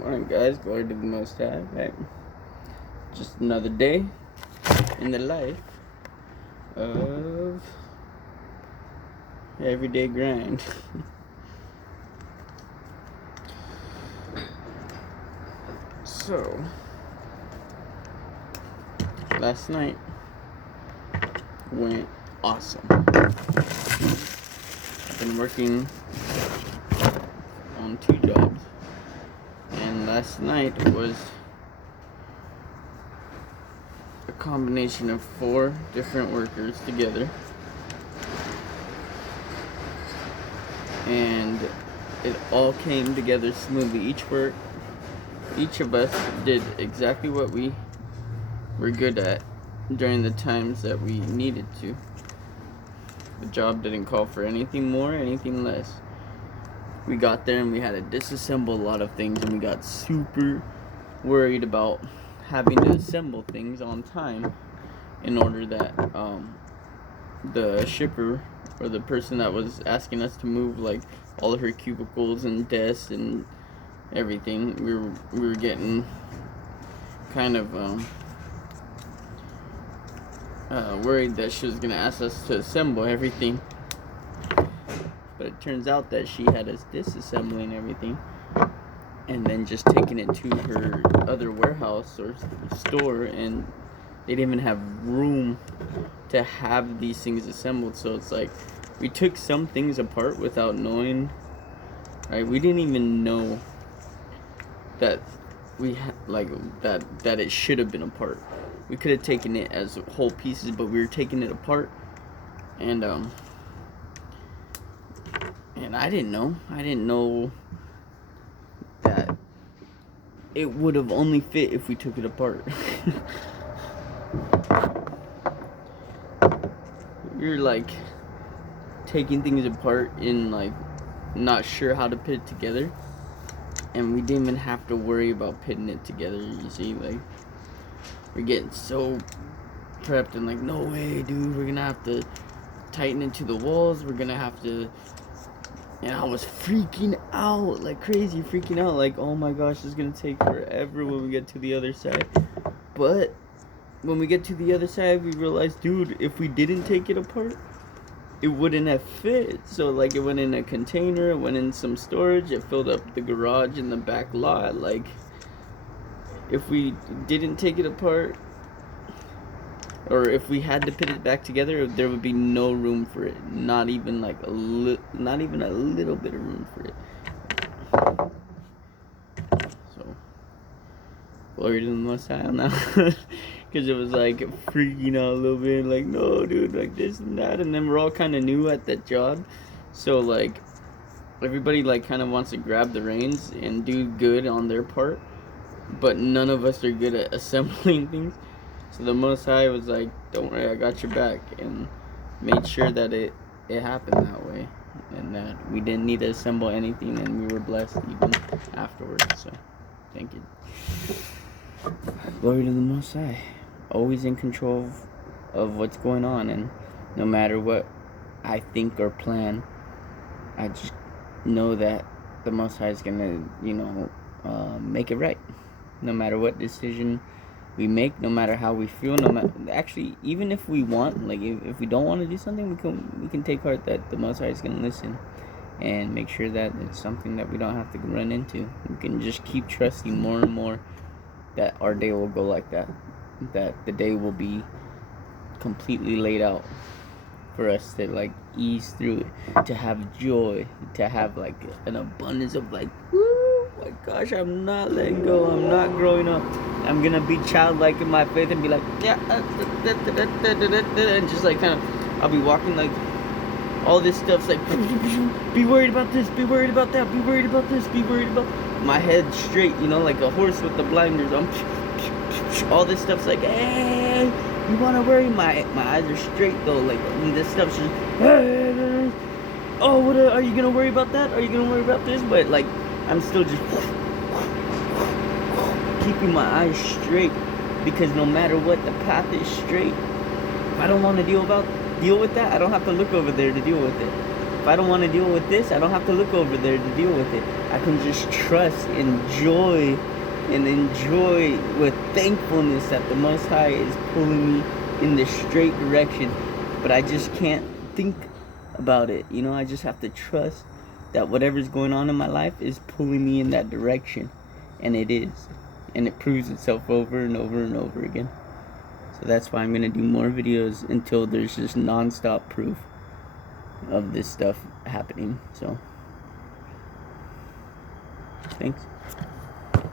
Morning, guys. Glory to the Most High. Right? Just another day in the life of everyday grind. So, last night went awesome. I've been working on 2 jobs, and last night was a combination of 4 different workers together, and it all came together smoothly. Each of us did exactly what we were good at during the times that we needed to. The job didn't call for anything more, anything less. We got there and we had to disassemble a lot of things, and we got super worried about having to assemble things on time in order that the shipper or the person that was asking us to move like all of her cubicles and desks and everything, we were getting kind of worried that she was gonna ask us to assemble everything, but it turns out that she had us disassembling everything and then just taking it to her other warehouse or store, and they didn't even have room to have these things assembled. So it's like we took some things apart without knowing, right? We didn't even know that we had that it should have been apart. We could have taken it as whole pieces, but we were taking it apart, and I didn't know that it would have only fit if we took it apart. We were like taking things apart and like not sure how to put it together, and we didn't even have to worry about putting it together. You see, like, we're getting so prepped and like, no way, dude, we're gonna have to tighten into the walls, we're gonna have to. And I was freaking out like crazy, like, oh my gosh, it's gonna take forever when we get to the other side. But when we get to the other side, we realized, dude, if we didn't take it apart, it wouldn't have fit. So like, it went in a container, it went in some storage, it filled up the garage and the back lot. Like, if we didn't take it apart, or if we had to put it back together, there would be no room for it. Not even like not even a little bit of room for it. So, glory to the Most High on that, because it was like freaking out a little bit. Like, no, dude, like this and that. And then we're all kind of new at that job, so like everybody like kind of wants to grab the reins and do good on their part, but none of us are good at assembling things. So the Most High was like, don't worry, I got your back, and made sure that it happened that way, and that we didn't need to assemble anything, and we were blessed even afterwards. So thank you. Glory to the Most High. Always in control of what's going on, and no matter what I think or plan, I just know that the Most High is gonna, make it right. No matter what decision we make, no matter how we feel, actually, even if we want, like, if we don't want to do something, we can take heart that the Most High is gonna listen, and make sure that it's something that we don't have to run into. We can just keep trusting more and more that our day will go like that the day will be completely laid out for us to like ease through it, to have joy, to have like an abundance of like, woo, my gosh, I'm not letting go, I'm not growing up, I'm gonna be childlike in my faith and be like, yeah, and just like kind of, I'll be walking like, all this stuff's like, be worried about this, be worried about that, be worried about this, be worried about, my head straight, like a horse with the blinders. All this stuff's like, hey, you wanna worry? My eyes are straight though, like, this stuff's just, hey, oh, what are you gonna worry about that? Are you gonna worry about this? But like, I'm still just keeping my eyes straight, because no matter what, the path is straight. If I don't want to deal with that, I don't have to look over there to deal with it. If I don't want to deal with this, I don't have to look over there to deal with it. I can just trust, enjoy with thankfulness that the Most High is pulling me in the straight direction. But I just can't think about it, you know. I just have to trust that whatever's going on in my life is pulling me in that direction, and it is, and it proves itself over and over and over again. So that's why I'm gonna do more videos until there's just non-stop proof of this stuff happening. So thanks.